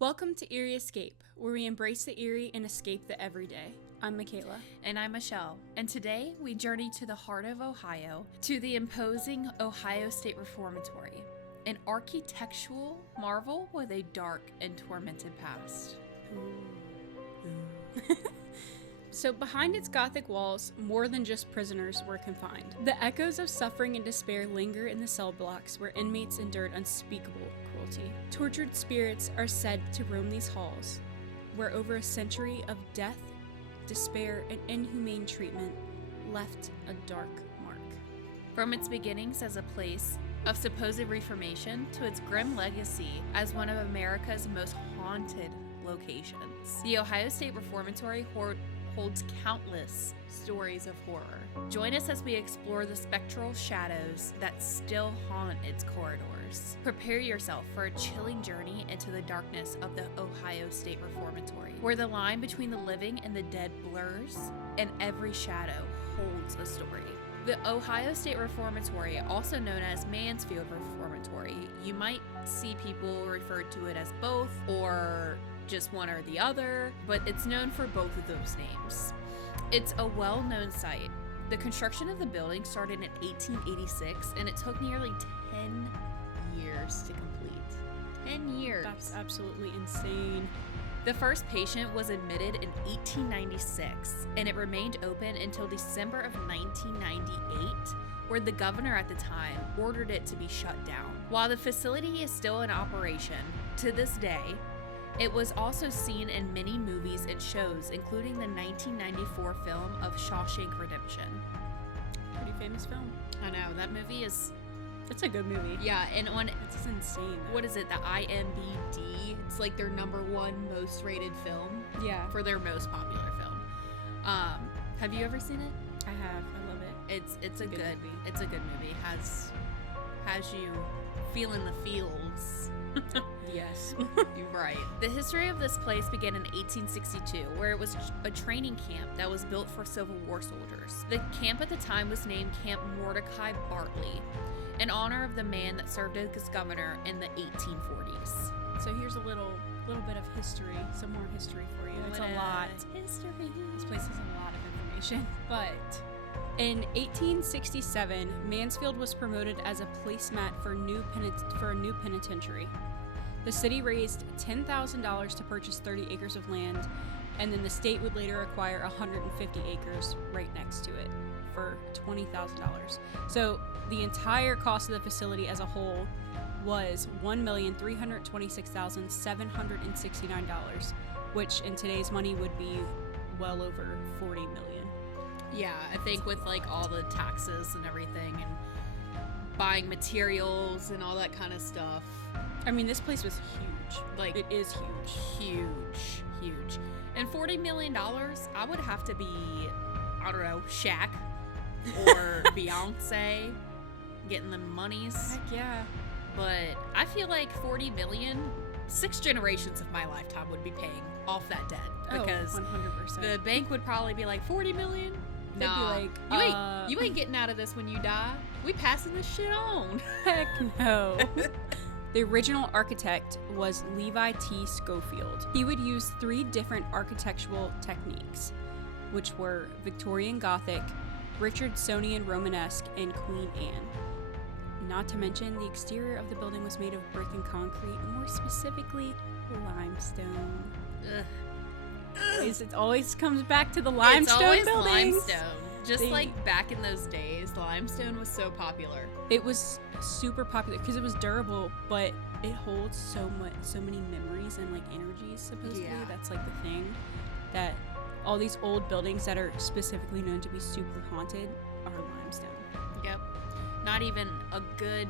Welcome to Eerie Escape, where we embrace the eerie and escape the everyday. I'm Makala. And I'm Michelle. And today we journey to the heart of Ohio, to the imposing Ohio State Reformatory, an architectural marvel with a dark and tormented past. So behind its Gothic walls, more than just prisoners were confined. The echoes of suffering and despair linger in the cell blocks where inmates endured unspeakable cruelty. Tortured spirits are said to roam these halls, where over a century of death, despair, and inhumane treatment left a dark mark. From its beginnings as a place of supposed reformation to its grim legacy as one of America's most haunted locations, the Ohio State Reformatory holds countless stories of horror. Join us as we explore the spectral shadows that still haunt its corridors. Prepare yourself for a chilling journey into the darkness of the Ohio State Reformatory, where the line between the living and the dead blurs, and every shadow holds a story. The Ohio State Reformatory, also known as Mansfield Reformatory, you might see people refer to it as both or just one or the other, but it's known for both of those names. It's a well-known site. The construction of the building started in 1886, and it took nearly 10 years to complete. 10 years. That's absolutely insane. The first patient was admitted in 1896, and it remained open until December of 1998, where the governor at the time ordered it to be shut down. While the facility is still in operation to this day, it was also seen in many movies and shows, including the 1994 film of Shawshank Redemption. Pretty famous film. I know, that movie is... It's a good movie. Yeah, and on... It's insane. What is it, the IMDb? It's like their number one most rated film. Yeah. For their most popular film. Have you ever seen it? I have. I love it. It's a good movie. It's a good movie. Has you feeling the feels. Yes. You're right. The history of this place began in 1862, where it was a training camp that was built for Civil War soldiers. The camp at the time was named Camp Mordecai Bartley, in honor of the man that served as governor in the 1840s. So here's a little bit of history, some more history for you. It's a lot. History. This place has a lot of information. But in 1867, Mansfield was promoted as a placemat for a new penitentiary. The city raised $10,000 to purchase 30 acres of land, and then the state would later acquire 150 acres right next to it for $20,000. So the entire cost of the facility as a whole was $1,326,769, which in today's money would be well over $40 million. Yeah, I think with like all the taxes and everything and buying materials and all that kind of stuff. I mean, this place was huge. Like, it is huge. Huge. And $40 million, I would have to be, I don't know, Shaq or Beyonce getting the monies. Heck yeah. But I feel like 40 million, 6 generations of my lifetime would be paying off that debt. Because 100%. the bank would probably be like, 40 million? They'd Nah, be like, you ain't getting out of this when you die. We passing this shit on. Heck no. The original architect was Levi T. Schofield. He would use 3 different architectural techniques, which were Victorian Gothic, Richardsonian Romanesque, and Queen Anne. Not to mention, the exterior of the building was made of brick and concrete, more specifically, limestone. Ugh. It always comes back to the limestone it's always buildings. Limestone. Just like back in those days, limestone was so popular. It was super popular because it was durable, but it holds so many memories and like energies, supposedly. Yeah. That's like the thing, that all these old buildings that are specifically known to be super haunted are limestone. Yep. Not even a good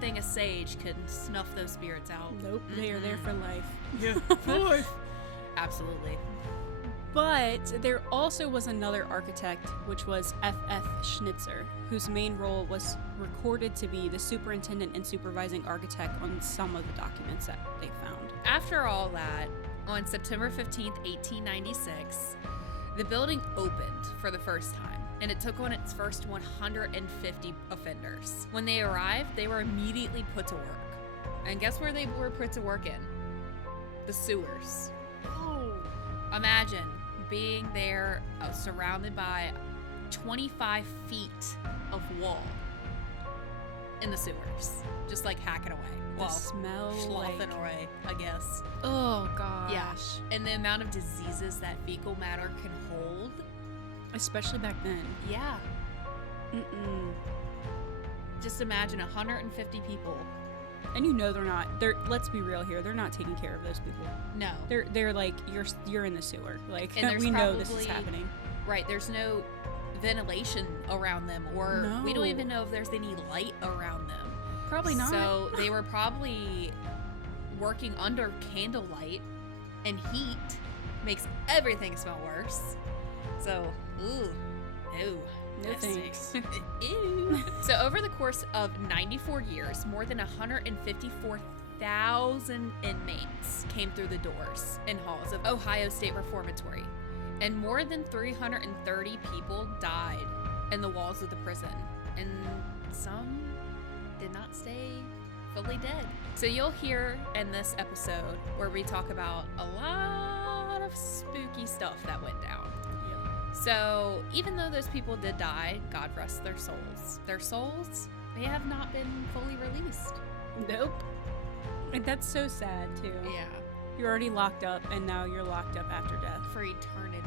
thing of sage could snuff those spirits out. Nope, they are there for life. Yeah, for life. Absolutely. But there also was another architect, which was F.F. Schnitzer, whose main role was recorded to be the superintendent and supervising architect on some of the documents that they found. After all that, on September 15th, 1896, the building opened for the first time, and it took on its first 150 offenders. When they arrived, they were immediately put to work. And guess where they were put to work in? the sewers. Oh. Imagine being there surrounded by 25 feet of wall in the sewers, just like hacking away. The smell, sloughing away, I guess. Oh gosh. Yeah, and the amount of diseases that fecal matter can hold. Especially back then. Yeah. Mm-mm. Just imagine 150 people. And they're let's be real here, they're not taking care of those people. No. They're like, you're in the sewer. Like, And we know this is happening. Right, there's no ventilation around them, or we don't even know if there's any light around them. Probably not. So they were probably working under candlelight, and heat makes everything smell worse. So, no thanks. Ew. So over the course of 94 years, more than 154,000 inmates came through the doors and halls of Ohio State Reformatory, and more than 330 people died in the walls of the prison, and some did not stay fully dead. So you'll hear in this episode where we talk about a lot of spooky stuff that went down. So, even though those people did die, God rest their souls, they have not been fully released. Nope. And that's so sad, too. Yeah. You're already locked up, and now you're locked up after death. For eternity.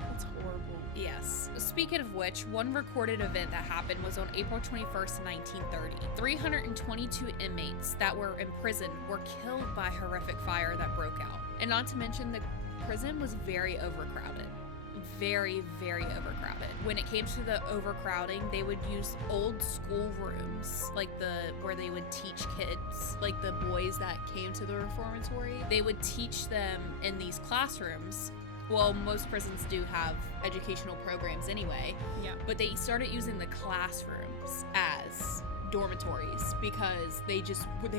That's horrible. Yes. Speaking of which, one recorded event that happened was on April 21st, 1930. 322 inmates that were in prison were killed by horrific fire that broke out. And not to mention, the prison was very overcrowded. Very, very overcrowded. When it came to the overcrowding, they would use old school rooms, like where they would teach kids, like the boys that came to the reformatory. They would teach them in these classrooms. Well, most prisons do have educational programs anyway. Yeah. But they started using the classrooms as dormitories because they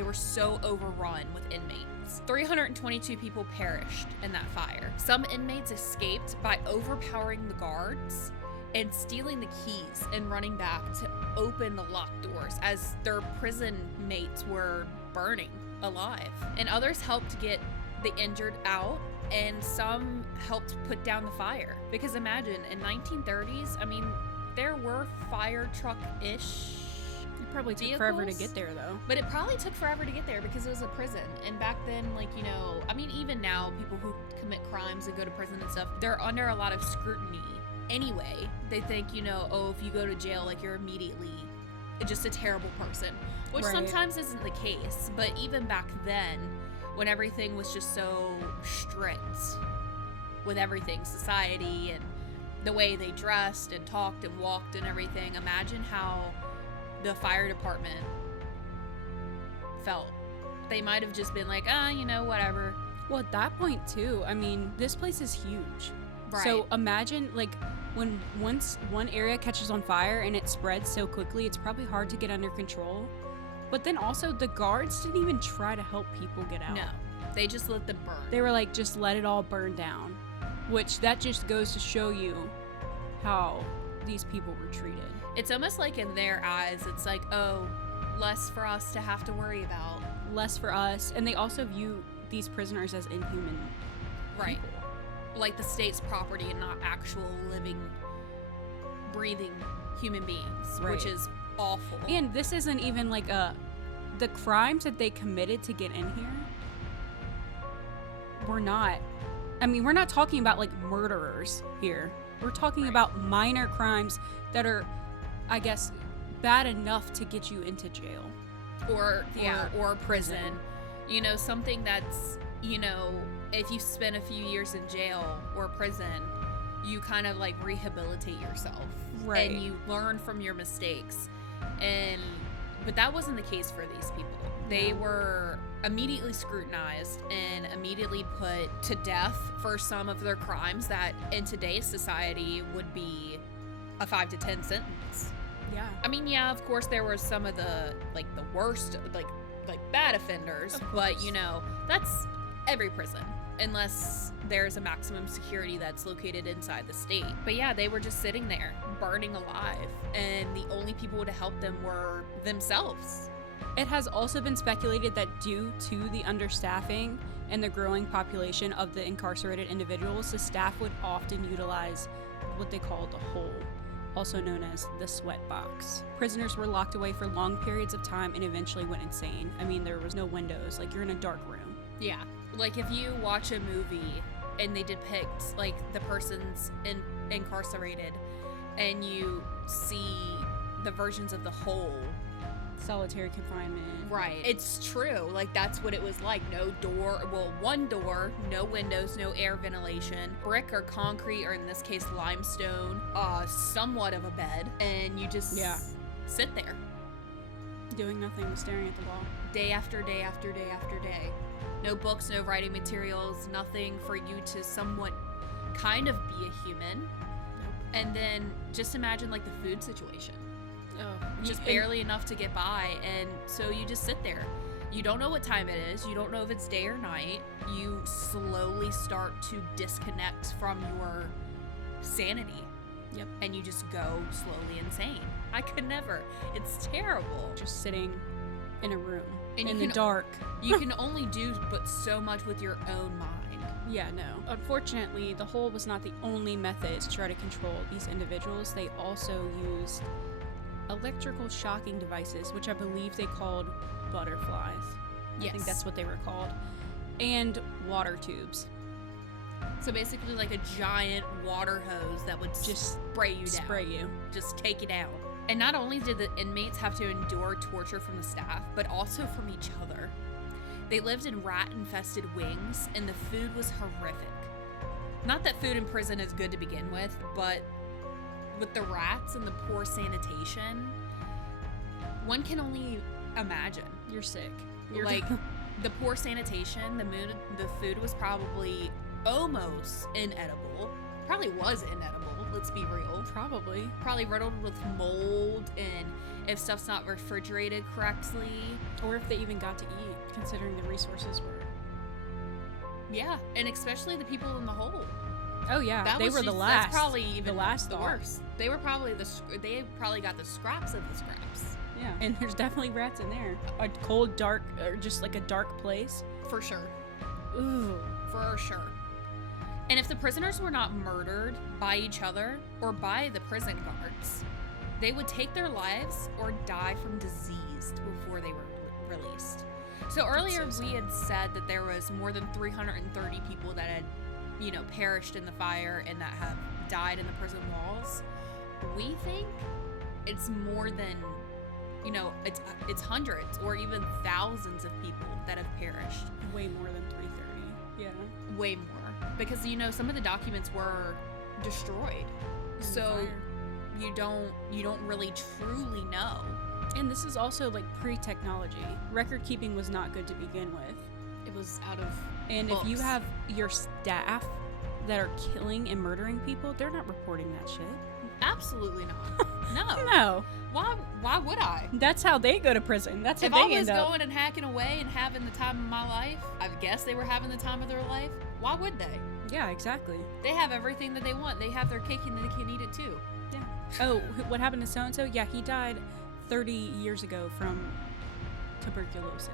were so overrun with inmates. 322 people perished in that fire. Some inmates escaped by overpowering the guards and stealing the keys and running back to open the locked doors as their prison mates were burning alive. And others helped get the injured out, and some helped put down the fire. Because imagine, in 1930s, I mean, there were fire truck-ish It probably took vehicles. forever to get there, though. But it probably took forever to get there because it was a prison. And back then, like, you know, I mean, even now, people who commit crimes and go to prison and stuff, they're under a lot of scrutiny anyway. They think, you know, oh, if you go to jail, like, you're immediately just a terrible person. Which sometimes isn't the case. But even back then, when everything was just so strict with everything, society and the way they dressed and talked and walked and everything, imagine how the fire department felt. They might have just been like, you know, whatever. Well, at that point, too, I mean, this place is huge. Right. So imagine, like, when once one area catches on fire and it spreads so quickly, it's probably hard to get under control. But then also, the guards didn't even try to help people get out. No, they just let them burn. They were like, just let it all burn down. Which, that just goes to show you how these people were treated. It's almost like in their eyes, it's like, oh, less for us to have to worry about. Less for us. And they also view these prisoners as inhuman Right. people. Like the state's property and not actual living, breathing human beings, Right. which is awful. And this isn't even like the crimes that they committed to get in here were not, I mean, we're not talking about like murderers here. We're talking Right. about minor crimes that are, I guess, bad enough to get you into jail. or prison. You know, something that's, you know, if you spend a few years in jail or prison, you kind of like rehabilitate yourself. Right. And you learn from your mistakes. But that wasn't the case for these people. They were immediately scrutinized and immediately put to death for some of their crimes that in today's society would be a 5 to 10 sentence. Yeah. I mean, yeah, of course there were some of the worst, like bad offenders, Of but course. you know, that's every prison unless there's a maximum security that's located inside the state. But yeah, they were just sitting there burning alive, and the only people to help them were themselves. It has also been speculated that due to the understaffing and the growing population of the incarcerated individuals, the staff would often utilize what they call the hole, also known as the sweat box. Prisoners were locked away for long periods of time and eventually went insane. I mean, there was no windows, like you're in a dark room. Yeah. Like if you watch a movie and they depict like the person's incarcerated and you see the versions of the hole. Solitary confinement. Right. It's true. Like that's what it was like. No door, well, one door, no windows, no air ventilation, brick or concrete, or in this case limestone, somewhat of a bed, and you just sit there. Doing nothing, staring at the wall. Day after day after day after day. No books, no writing materials, nothing for you to somewhat kind of be a human. Nope. And then just imagine like the food situation. Oh, Just barely enough to get by, and so you just sit there. You don't know what time it is. You don't know if it's day or night. You slowly start to disconnect from your sanity. Yep. And you just go slowly insane. I could never. It's terrible. Just sitting in a room And in the dark. You can only do but so much with your own mind. Yeah, no. Unfortunately, the hole was not the only method to try to control these individuals. They also used electrical shocking devices, which I believe they called butterflies. Yes. I think that's what they were called. And water tubes. So basically like a giant water hose that would just spray you down. Spray you. Just take you down. And not only did the inmates have to endure torture from the staff, but also from each other. They lived in rat-infested wings, and the food was horrific. Not that food in prison is good to begin with, but with the rats and the poor sanitation, one can only imagine. You're sick. You're like, the poor sanitation, the food was probably almost inedible. Probably was inedible, let's be real. Probably riddled with mold, and if stuff's not refrigerated correctly. Or if they even got to eat, considering the resources were. Yeah, and especially the people in the hole. Oh yeah, they were the last. That's probably even the last the worst. They were probably they probably got the scraps of the scraps. Yeah, and there's definitely rats in there. A cold, dark, or just like a dark place. For sure. Ooh. For sure. And if the prisoners were not murdered by each other or by the prison guards, they would take their lives or die from disease before they were released. So earlier we had said that there was more than 330 people that had, perished in the fire and that have died in the prison walls. We think it's more than, it's hundreds or even thousands of people that have perished. Way more than 330. Yeah. Way more. Because, some of the documents were destroyed. So you don't really truly know. And this is also like pre-technology. Record keeping was not good to begin with. It was out of And books. if you have your staff that are killing and murdering people, they're not reporting that shit. Absolutely not. No. No. Why would I? That's how they go to prison. That's how If they I was end up. going and hacking away and having the time of my life, I guess they were having the time of their life. Why would they? Yeah, exactly. They have everything that they want. They have their cake and they can eat it too. Yeah. Oh, what happened to so-and-so? Yeah, he died 30 years ago from tuberculosis.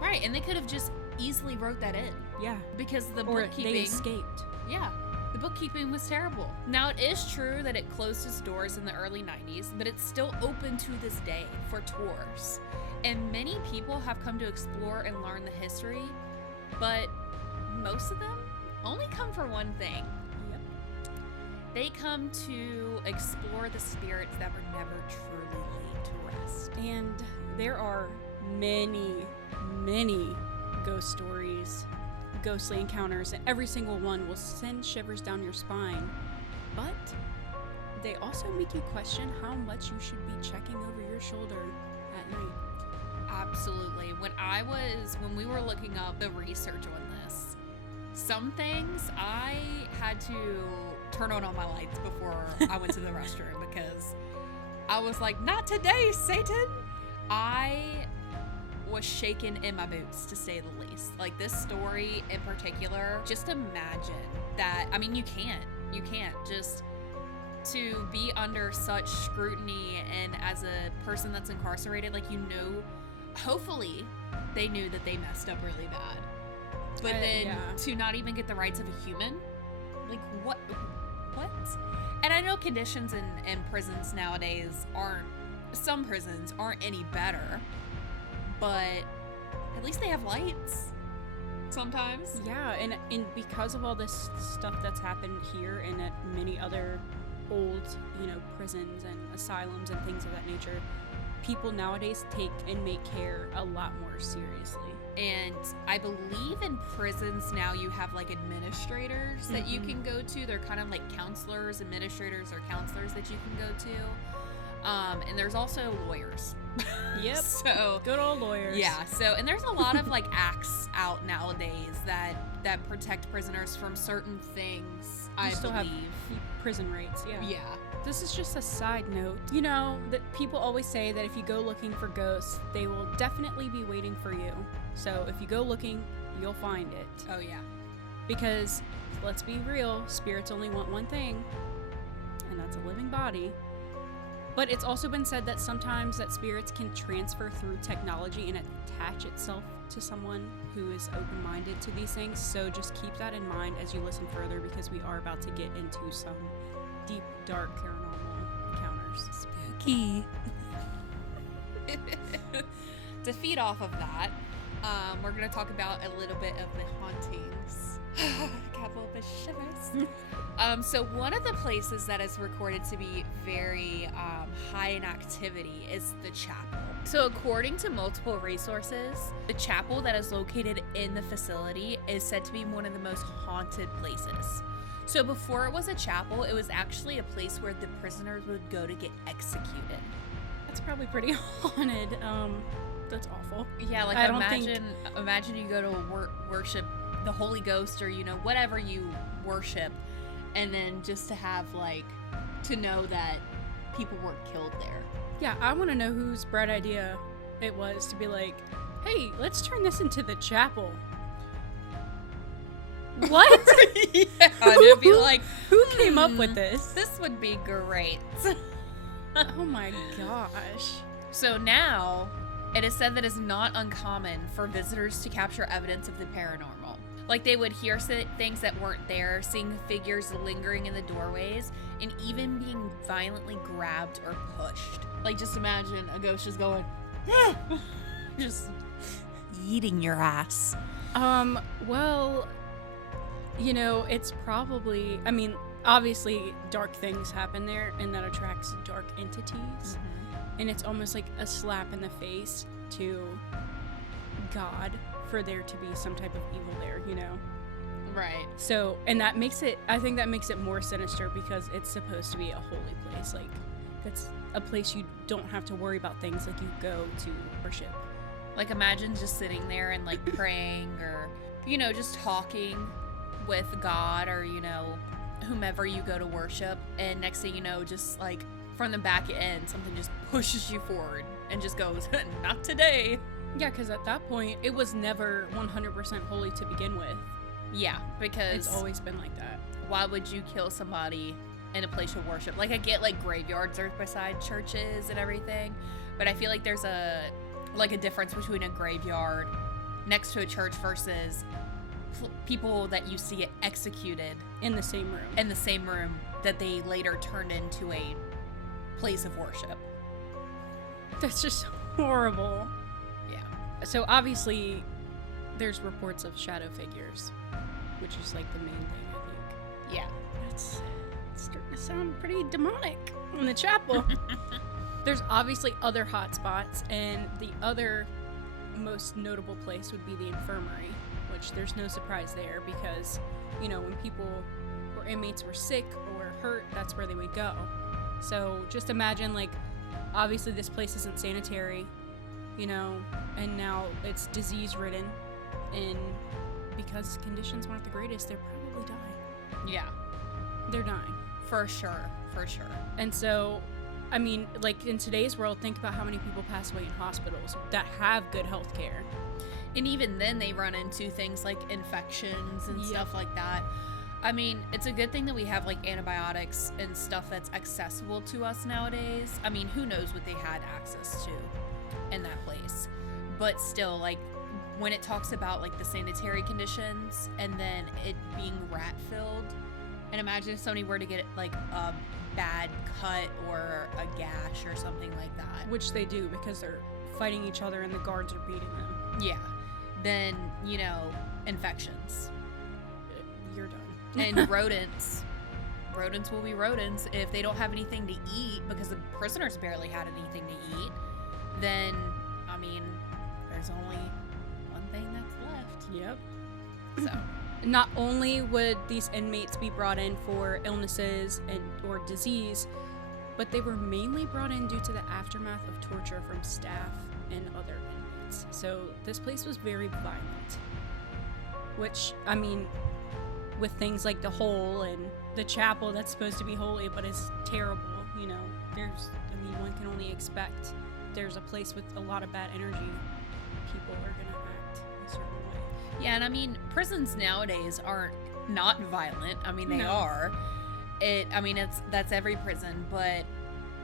Right, and they could have just easily wrote that in. Yeah. Because the Or bookkeeping... they escaped. Yeah. The bookkeeping was terrible. Now, it is true that it closed its doors in the early 90s, but it's still open to this day for tours. And many people have come to explore and learn the history, but most of them only come for one thing. Yep. They come to explore the spirits that were never truly laid to rest. And there are many, many ghost stories, ghostly encounters, and every single one will send shivers down your spine. But they also make you question how much you should be checking over your shoulder at night. Absolutely. When we were looking up the research on this, some things I had to turn on all my lights before I went to the restroom because I was like, not today, Satan! I was shaken in my boots, to say the least. Like, this story in particular, just imagine that, you can't just to be under such scrutiny, and as a person that's incarcerated, hopefully they knew that they messed up really bad. But then to not even get the rights of a human? Like, what? And I know conditions in prisons nowadays some prisons aren't any better, but at least they have lights sometimes. Yeah, and because of all this stuff that's happened here and at many other old, prisons and asylums and things of that nature, people nowadays take inmate care a lot more seriously. And I believe in prisons now you have like administrators that you can go to. They're kind of like counselors, administrators, or counselors that you can go to. And there's also lawyers. Yep. So good old lawyers. Yeah. So, and there's a lot of like acts out nowadays that protect prisoners from certain things. I still believe have prison rates. Yeah. Yeah. This is just a side note. That people always say that if you go looking for ghosts, they will definitely be waiting for you. So if you go looking, you'll find it. Oh yeah. Because let's be real, spirits only want one thing, and that's a living body. But it's also been said that sometimes that spirits can transfer through technology and attach itself to someone who is open-minded to these things. So just keep that in mind as you listen further, because we are about to get into some deep, dark, paranormal encounters. Spooky. To feed off of that, we're going to talk about a little bit of the hauntings. Got a little bit shivers. So one of the places that is recorded to be very high in activity is the chapel. So according to multiple resources, the chapel that is located in the facility is said to be one of the most haunted places. So before it was a chapel, it was actually a place where the prisoners would go to get executed. That's probably pretty haunted. That's awful. Yeah, like imagine you go to worship the Holy Ghost or whatever you worship, and then just to have to know that people weren't killed there. Yeah, I want to know whose bright idea it was to be like, hey, let's turn this into the chapel. What? Yeah, it'd be like, who came up with this? This would be great. Oh my gosh. So now, it is said that it's not uncommon for visitors to capture evidence of the paranormal. Like, they would hear things that weren't there, seeing figures lingering in the doorways, and even being violently grabbed or pushed. Like, just imagine a ghost just going, just eating your ass. Well, it's probably, obviously dark things happen there, and that attracts dark entities. Mm-hmm. And it's almost like a slap in the face to God for there to be some type of evil there, Right. So, and I think that makes it more sinister, because it's supposed to be a holy place. Like, that's a place you don't have to worry about things like you go to worship. Like, imagine just sitting there and praying or, just talking with God or, whomever you go to worship. And next thing you know, just from the back end, something just pushes you forward and just goes, not today. Yeah, because at that point, it was never 100% holy to begin with. Yeah, because it's always been like that. Why would you kill somebody in a place of worship? Like, I get graveyards are beside churches and everything, but I feel like there's a difference between a graveyard next to a church versus people that you see get executed in the same room that they later turned into a place of worship. That's just horrible. Yeah. So obviously there's reports of shadow figures, which is the main thing, I think. Yeah. It's starting to sound pretty demonic in the chapel. There's obviously other hot spots, and the other most notable place would be the infirmary, which there's no surprise there, because when people or inmates were sick or hurt, that's where they would go. So just imagine, obviously this place isn't sanitary, and now it's disease ridden, and because conditions weren't the greatest, they're probably dying. Yeah. They're dying. For sure. And so, in today's world, think about how many people pass away in hospitals that have good health care. And even then they run into things like infections and stuff like that. It's a good thing that we have antibiotics and stuff that's accessible to us nowadays. Who knows what they had access to in that place. But still, like, when it talks about, like, the sanitary conditions and then it being rat-filled, and imagine if somebody were to get, like, a bad cut or a gash or something like that. Which they do because they're fighting each other and the guards are beating them. Yeah. Then, you know, infections. You're done. And rodents. Rodents will be rodents. If they don't have anything to eat, because the prisoners barely had anything to eat, then, I mean, there's only one thing that's left. Yep. So, not only would these inmates be brought in for illnesses or disease, but they were mainly brought in due to the aftermath of torture from staff and other inmates. So this place was very violent. Which, I mean, with things like the hole and the chapel that's supposed to be holy but is terrible, you know, one can only expect there's a place with a lot of bad energy. People are gonna act a certain way. yeah, and I mean, prisons nowadays aren't not violent. I mean, they are. That's every prison, but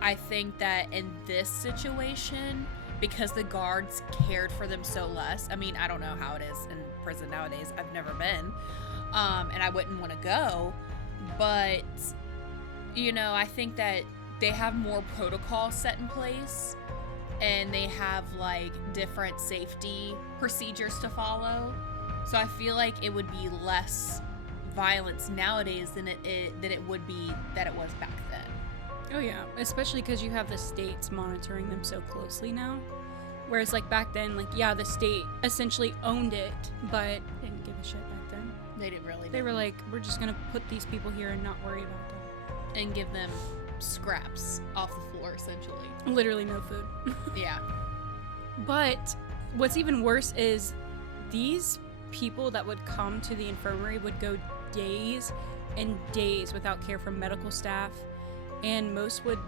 I think that in this situation, because the guards cared for them so less, I mean, I don't know how it is in prison nowadays. I've never been. And I wouldn't want to go, but, you know, I think that they have more protocol set in place, and they have, like, different safety procedures to follow, so I feel like it would be less violence nowadays than it would be that it was back then. Oh yeah, especially because you have the states monitoring them so closely now. Whereas, like, back then, like, yeah, the state essentially owned it, but didn't give a shit back then. They didn't really. They were like, we're just gonna put these people here and not worry about them. And give them scraps off the floor, essentially. Literally no food. Yeah. But what's even worse is these people that would come to the infirmary would go days and days without care from medical staff, and most would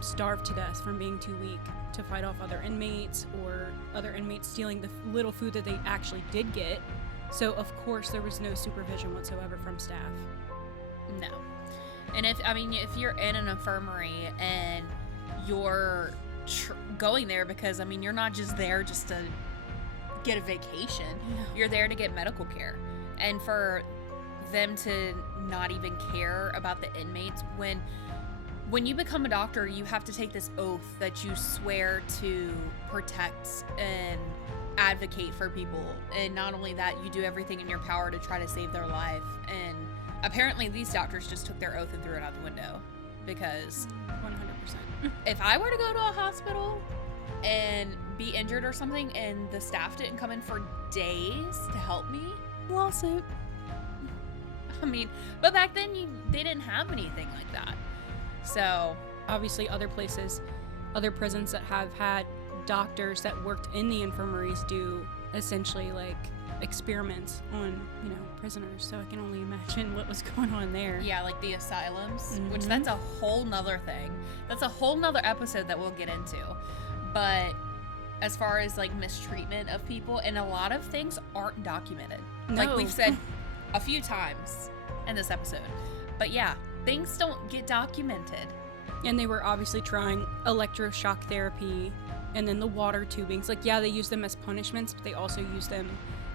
starve to death from being too weak to fight off other inmates, or other inmates stealing the little food that they actually did get. So of course there was no supervision whatsoever from staff. No. And if you're in an infirmary and you're going there because, I mean, you're not just there just to get a vacation. No. You're there to get medical care. And for them to not even care about the inmates, when you become a doctor, you have to take this oath that you swear to protect and advocate for people. And not only that, you do everything in your power to try to save their life. And apparently these doctors just took their oath and threw it out the window, because 100%. If I were to go to a hospital and be injured or something and the staff didn't come in for days to help me, Lawsuit. I mean, but back then they didn't have anything like that. So obviously other places, other prisons that have had doctors that worked in the infirmaries do essentially like experiments on, you know, prisoners. So I can only imagine what was going on there. Yeah, like the asylums, Mm-hmm. which that's a whole nother thing. That's a whole nother episode that we'll get into. But as far as like mistreatment of people, and a lot of things aren't documented. No. Like we've said a few times in this episode. But yeah, things don't get documented. And they were obviously trying electroshock therapy and then the water tubings. Like, yeah, they use them as punishments, but they also use them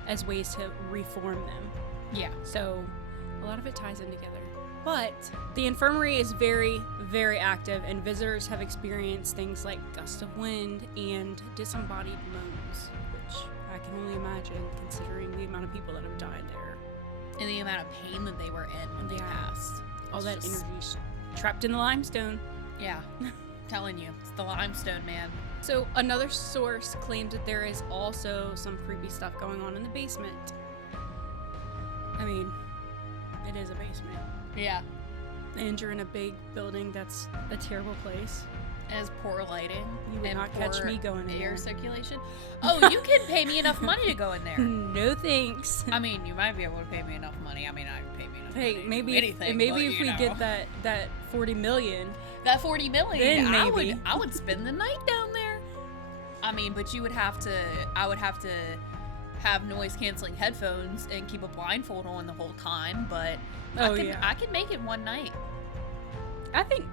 as ways to reform them. Yeah. So a lot of it ties in together. But the infirmary is very, very active, and visitors have experienced things like gusts of wind and disembodied moans, which I can only imagine considering the amount of people that have died there. And the amount of pain that they were in when they passed. All that energy trapped in the limestone. Yeah. Telling you, it's the limestone, man. So another source claims that there is also some creepy stuff going on in the basement. I mean, it is a basement. Yeah. And you're in a big building that's a terrible place. It has poor lighting. You would and not catch me going in air there. circulation. Oh, you can pay me enough money to go in there. No thanks. I mean, you might be able to pay me enough money. I mean, I can pay me enough money. Hey, maybe to do anything, maybe but, if we get that 40 million. That 40 million, Then maybe. I would spend the night down there. I mean, but I would have to have noise canceling headphones and keep a blindfold on the whole time, but I can make it one night. I think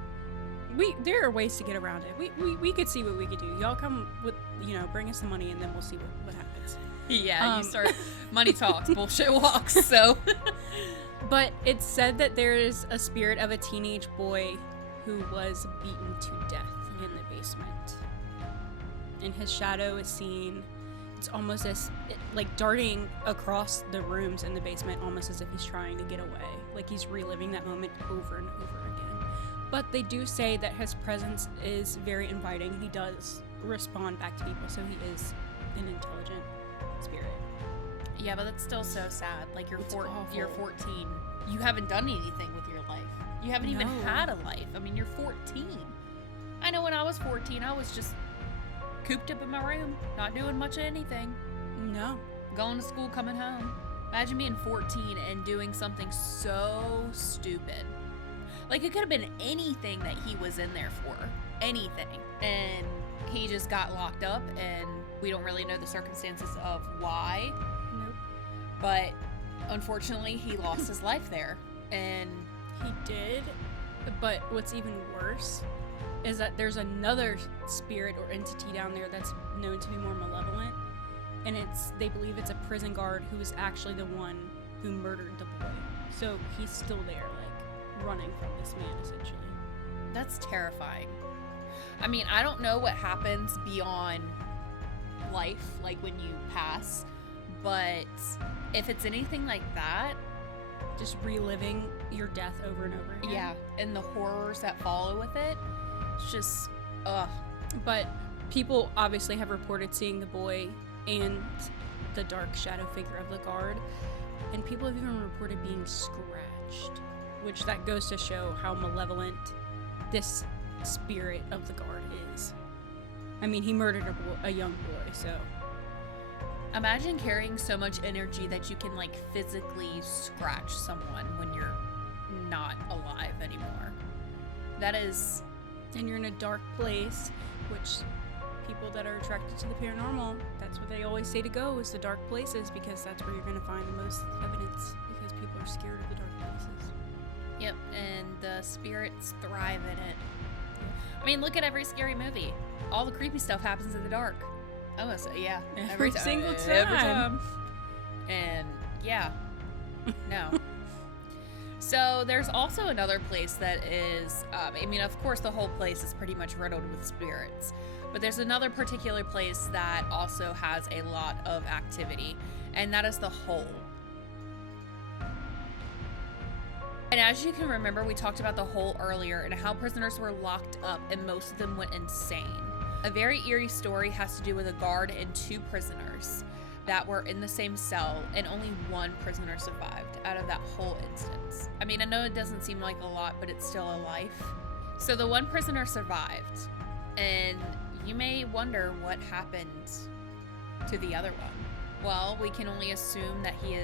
there are ways to get around it. We could see what we could do. Y'all come bring us the money and then we'll see what happens. Yeah, you start, money talks, bullshit walks, so. But it's said that there is a spirit of a teenage boy who was beaten to death in the basement. And his shadow is seen, it's almost as, like, darting across the rooms in the basement, almost as if he's trying to get away. Like he's reliving that moment over and over again. But they do say that his presence is very inviting. He does respond back to people, so he is an intelligent spirit. Yeah, but that's still so sad. Like, you're 14. You haven't done anything with your life. You haven't even had a life. I mean, you're 14. I know when I was 14, I was just cooped up in my room, not doing much of anything. No. Going to school, coming home. Imagine being 14 and doing something so stupid. Like, it could have been anything that he was in there for. Anything. And he just got locked up, and we don't really know the circumstances of why. Nope. But unfortunately, he lost his life there. And he did. But what's even worse is that there's another spirit or entity down there that's known to be more malevolent. And they believe it's a prison guard who is actually the one who murdered the boy. So he's still there, like, running from this man, essentially. That's terrifying. I mean, I don't know what happens beyond life, like when you pass, but if it's anything like that, just reliving your death over and over again. Yeah, and the horrors that follow with it, it's just, ugh. But people obviously have reported seeing the boy and the dark shadow figure of the guard, and people have even reported being scratched, which that goes to show how malevolent this spirit of the guard is. I mean, he murdered a young boy, so. Imagine carrying so much energy that you can, like, physically scratch someone when you're not alive anymore. That is. And you're in a dark place, which people that are attracted to the paranormal, that's what they always say to go, is the dark places, because that's where you're going to find the most evidence, because people are scared of the dark places. Yep, and the spirits thrive in it. I mean, look at every scary movie. All the creepy stuff happens in the dark. Almost, yeah. Every single time. Every time. And, yeah. No. So, there's also another place that is, I mean, of course, the whole place is pretty much riddled with spirits. But there's another particular place that also has a lot of activity, and that is the Hole. And as you can remember, we talked about the Hole earlier and how prisoners were locked up and most of them went insane. A very eerie story has to do with a guard and 2 prisoners that were in the same cell, and only 1 prisoner survived out of that whole instance. I mean, I know it doesn't seem like a lot, but it's still a life. So the 1 prisoner survived, and you may wonder what happened to the other one. Well, we can only assume that he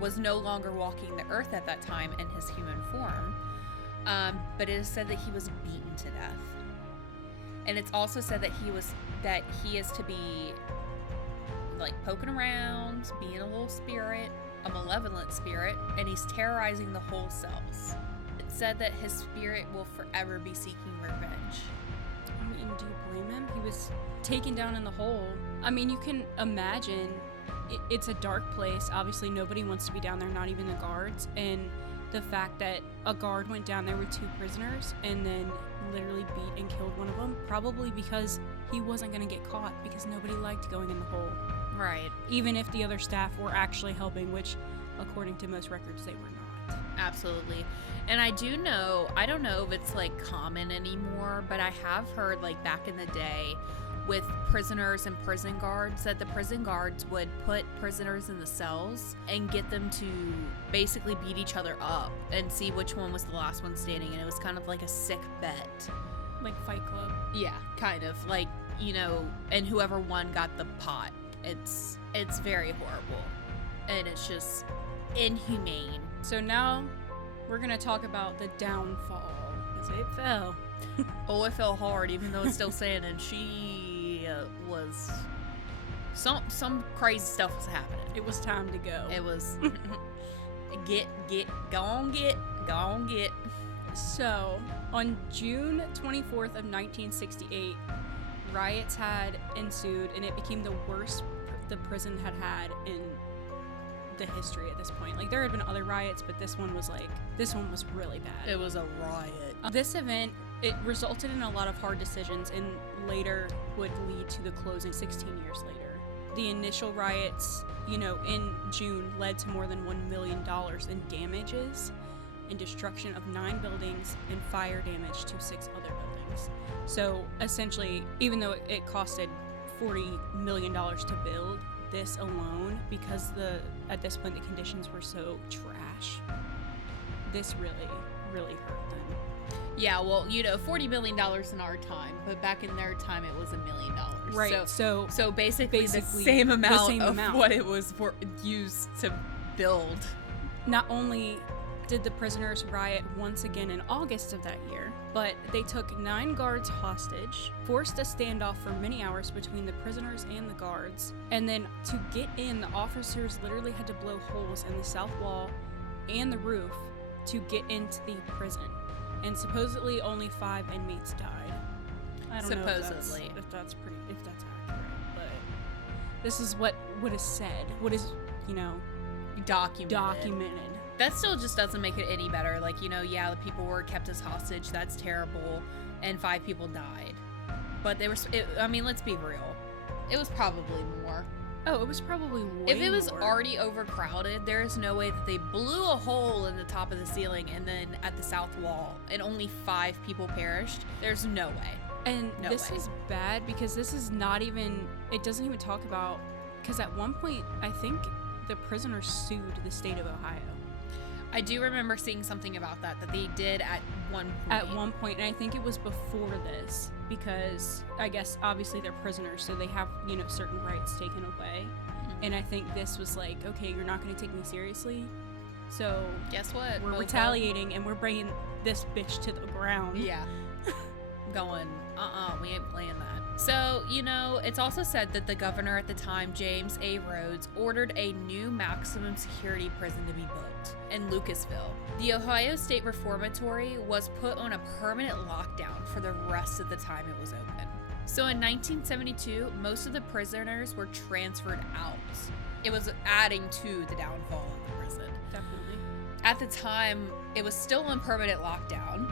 was no longer walking the earth at that time in his human form. But it is said that he was beaten to death. And it's also said that he is to be, like, poking around, being a little spirit, a malevolent spirit, and he's terrorizing the whole cells. It's said that his spirit will forever be seeking revenge. I mean, do you blame him? He was taken down in the hole. I mean, you can imagine it's a dark place. Obviously, nobody wants to be down there, not even the guards. And the fact that a guard went down there with 2 prisoners and then literally beat and killed one of them, probably because he wasn't going to get caught, because nobody liked going in the hole. Right. Even if the other staff were actually helping, which, according to most records, they were not. Absolutely. And I don't know if it's, like, common anymore, but I have heard, like, back in the day with prisoners and prison guards, that the prison guards would put prisoners in the cells and get them to basically beat each other up and see which one was the last one standing, and it was kind of like a sick bet. Like Fight Club. Yeah, kind of. Like, and whoever won got the pot. It's very horrible. And it's just inhumane. So now we're going to talk about the downfall. Because it fell. Oh, it fell hard, even though it's still standing. She was... Some crazy stuff was happening. It was time to go. It was... go on get. So, on June 24th of 1968, riots had ensued, and it became the worst the prison had in the history at this point. Like, there had been other riots, but this one was really bad. It was a riot. This event, it resulted in a lot of hard decisions and later would lead to the closing 16 years later. The initial riots, in June led to more than $1 million in damages and destruction of 9 buildings and fire damage to 6 other buildings. So essentially, even though it costed $40 million to build, this alone, because at this point the conditions were so trash, this really hurt them. Yeah, well, $40 million in our time, but back in their time it was $1 million. Right. So basically the same amount of what it was used to build. Not only did the prisoners riot once again in August of that year, but they took 9 guards hostage, forced a standoff for many hours between the prisoners and the guards, and then to get in, the officers literally had to blow holes in the south wall and the roof to get into the prison. And supposedly only 5 inmates died. I don't know if that's accurate, but this is what is said. What is, documented. That still just doesn't make it any better. Like, the people were kept as hostage. That's terrible. And 5 people died. But let's be real. It was probably more. Oh, it was probably way more. If it was already overcrowded, there is no way that they blew a hole in the top of the ceiling and then at the south wall and only 5 people perished. There's no way. And this is bad because this is not even, it doesn't even talk about, because at one point, I think the prisoners sued the state of Ohio. I do remember seeing something about that they did at one point. At one point, and I think it was before this, because I guess obviously they're prisoners, so they have, certain rights taken away. Mm-hmm. And I think this was like, okay, you're not going to take me seriously, so guess what? We're retaliating and we're bringing this bitch to the ground. Yeah. Going, we ain't playing that. So, it's also said that the governor at the time, James A. Rhodes, ordered a new maximum security prison to be built in Lucasville. The Ohio State Reformatory was put on a permanent lockdown for the rest of the time it was open. So in 1972, most of the prisoners were transferred out. It was adding to the downfall of the prison. Definitely. At the time, it was still on permanent lockdown.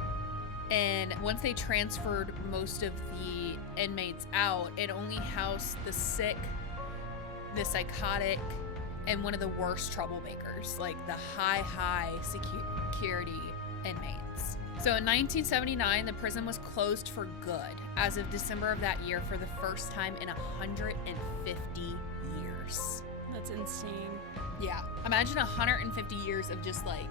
And once they transferred most of the inmates out, it only housed the sick, the psychotic, and one of the worst troublemakers, like the high security inmates. So in 1979, the prison was closed for good as of December of that year for the first time in 150 years. That's insane. Yeah. Imagine 150 years of just like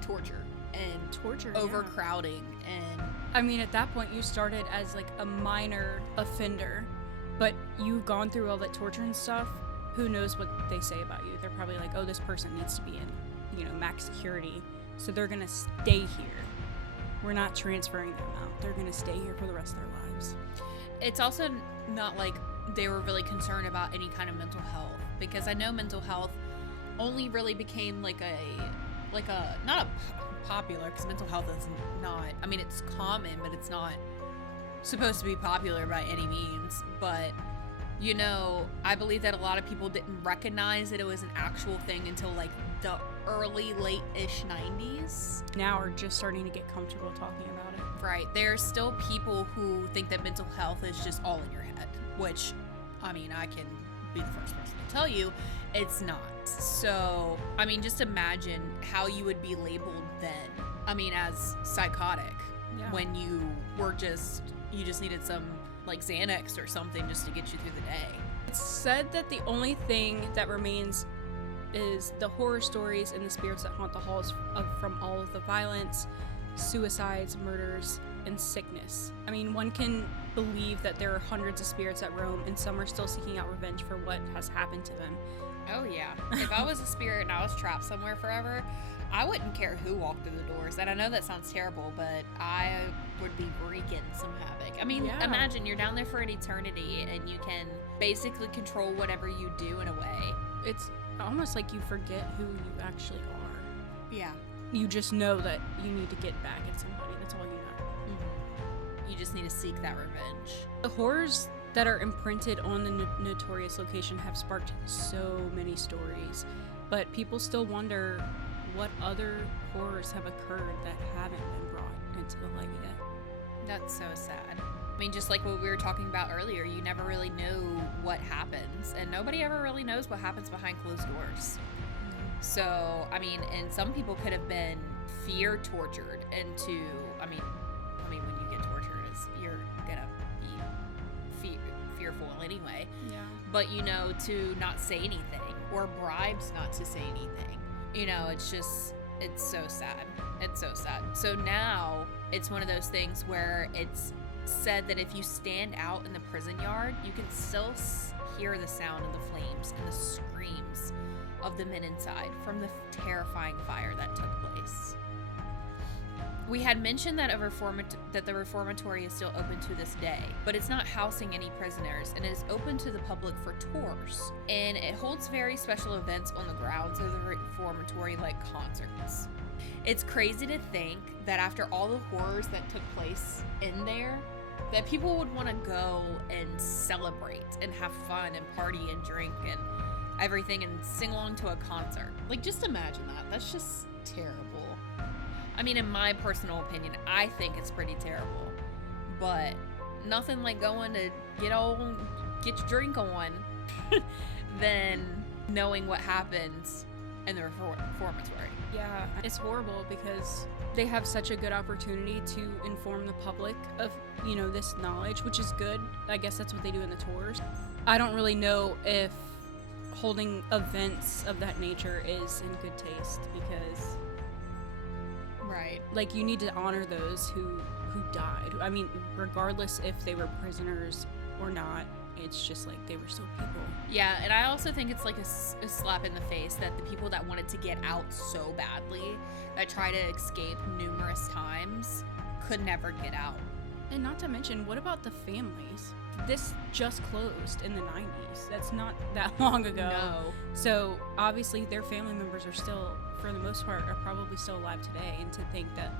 torture. And overcrowding. And I mean, at that point you started as like a minor offender, but you've gone through all that torture and stuff. Who knows what they say about you? They're probably like, oh, this person needs to be in max security, so they're gonna stay here. We're not transferring them out. They're gonna stay here for the rest of their lives. It's also not like they were really concerned about any kind of mental health, because I know mental health only really became not a popular, because mental health is not, it's common, but it's not supposed to be popular by any means. But I believe that a lot of people didn't recognize that it was an actual thing until like the late-ish 90s. Now are just starting to get comfortable talking about it. Right. There's still people who think that mental health is just all in your head, which I can be the first person to tell you it's not. So, just imagine how you would be labeled then. As psychotic, when you just needed some like Xanax or something just to get you through the day. It's said that the only thing that remains is the horror stories and the spirits that haunt the halls from all of the violence, suicides, murders, and sickness. One can believe that there are hundreds of spirits that roam, and some are still seeking out revenge for what has happened to them. Oh yeah. If I was a spirit and I was trapped somewhere forever, I wouldn't care who walked through the doors. And I know that sounds terrible, but I would be wreaking some havoc. Imagine you're down there for an eternity and you can basically control whatever you do in a way. It's almost like you forget who you actually are. Yeah. You just know that you need to get back at somebody. That's all you know. Mm-hmm. You just need to seek that revenge. The horrors that are imprinted on the notorious location have sparked so many stories, but people still wonder what other horrors have occurred that haven't been brought into the light yet. That's so sad. I mean, just like what we were talking about earlier, you never really know what happens, and nobody ever really knows what happens behind closed doors. So, I mean, and some people could have been fear tortured into, I mean, when you get tortured, you're gonna be fearful anyway. Yeah. But, you know, to not say anything, or bribes not to say anything, you know, it's so sad. It's so sad. So now it's one of those things where it's said that if you stand out in the prison yard, you can still hear the sound of the flames and the screams of the men inside from the terrifying fire that took place. We had mentioned that the reformatory is still open to this day, but it's not housing any prisoners and is open to the public for tours. And it holds very special events on the grounds of the reformatory, like concerts. It's crazy to think that after all the horrors that took place in there, that people would want to go and celebrate and have fun and party and drink and everything and sing along to a concert. Like, just imagine that. That's just terrible. I mean, in my personal opinion, I think it's pretty terrible. But nothing like going to get your drink on than knowing what happens in the reformatory. Yeah, it's horrible because they have such a good opportunity to inform the public of, you know, this knowledge, which is good. I guess that's what they do in the tours. I don't really know if holding events of that nature is in good taste because, right, like, you need to honor those who died. I mean, regardless if they were prisoners or not, it's just like they were still people. Yeah, and I also think it's like a slap in the face that the people that wanted to get out so badly, that tried to escape numerous times, could never get out. And not to mention, what about the families? This just closed in the 90s. That's not that long ago. No. So obviously their family members are still, for the most part, are probably still alive today. And to think that,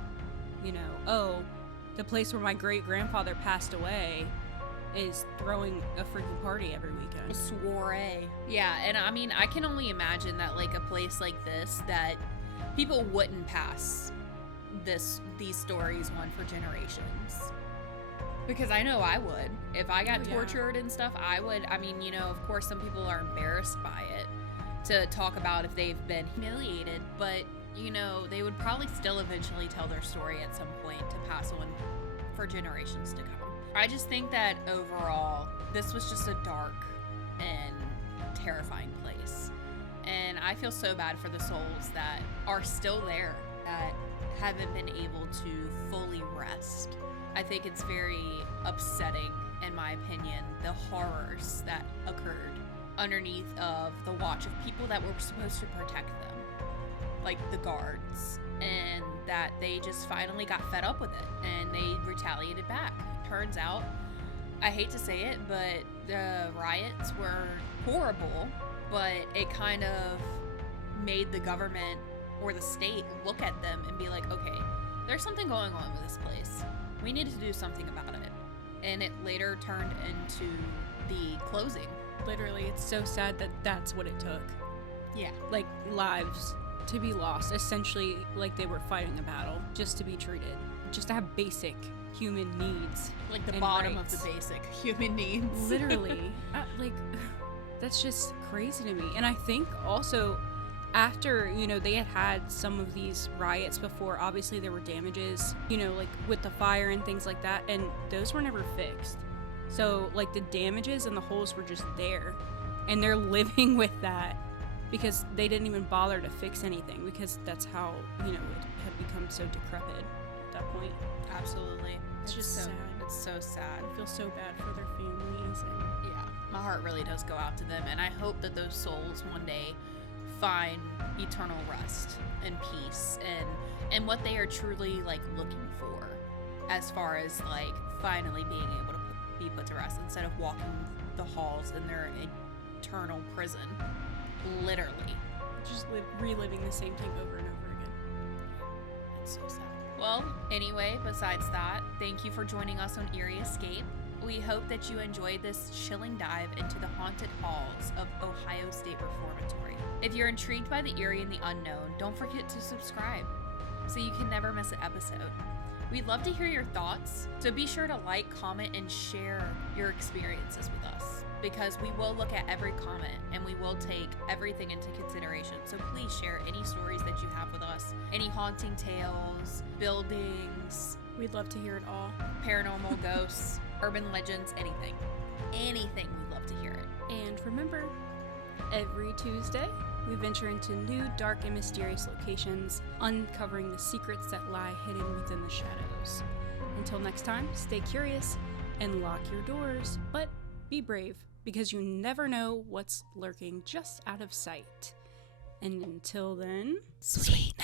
you know, oh, the place where my great-grandfather passed away is throwing a freaking party every weekend. A soiree. Yeah, and I mean, I can only imagine that, like, a place like this, that people wouldn't pass these stories on for generations. Because I know I would. If I got tortured and stuff, I would. I mean, you know, of course, some people are embarrassed by it to talk about if they've been humiliated, but, you know, they would probably still eventually tell their story at some point to pass on for generations to come. I just think that overall, this was just a dark and terrifying place. And I feel so bad for the souls that are still there, that haven't been able to fully rest. I think it's very upsetting, in my opinion, the horrors that occurred underneath of the watch of people that were supposed to protect them, like the guards, and that they just finally got fed up with it and they retaliated back. Turns out, I hate to say it, but the riots were horrible, but it kind of made the government or the state look at them and be like, okay, there's something going on with this place. We need to do something about it. And it later turned into the closing. Literally, it's so sad that that's what it took. Yeah. Like, lives to be lost. Essentially, like they were fighting a battle just to be treated. Just to have basic human needs. Like the bottom of the basic human needs. Literally. Like, that's just crazy to me. And I think also, after, you know, they had some of these riots before, obviously there were damages, you know, like with the fire and things like that, and those were never fixed. So, like, the damages and the holes were just there, and they're living with that because they didn't even bother to fix anything, because that's how, you know, it had become so decrepit at that point. Absolutely. It's just so sad. It's so sad. I feel so bad for their families. And yeah, my heart really does go out to them, and I hope that those souls one day find eternal rest and peace and what they are truly, like, looking for, as far as, like, finally being able to be put to rest instead of walking the halls in their eternal prison, literally just reliving the same thing over and over again. It's so sad. Well, anyway, besides that, thank you for joining us on Eerie Escape. We hope that you enjoyed this chilling dive into the haunted halls of Ohio State Reformatory. If you're intrigued by the eerie and the unknown, don't forget to subscribe so you can never miss an episode. We'd love to hear your thoughts, so be sure to like, comment, and share your experiences with us, because we will look at every comment and we will take everything into consideration. So please share any stories that you have with us, any haunting tales, buildings. We'd love to hear it all. Paranormal ghosts, urban legends, anything. Anything, we'd love to hear it. And remember, every Tuesday, we venture into new, dark, and mysterious locations, uncovering the secrets that lie hidden within the shadows. Until next time, stay curious and lock your doors, but be brave, because you never know what's lurking just out of sight. And until then, Sweet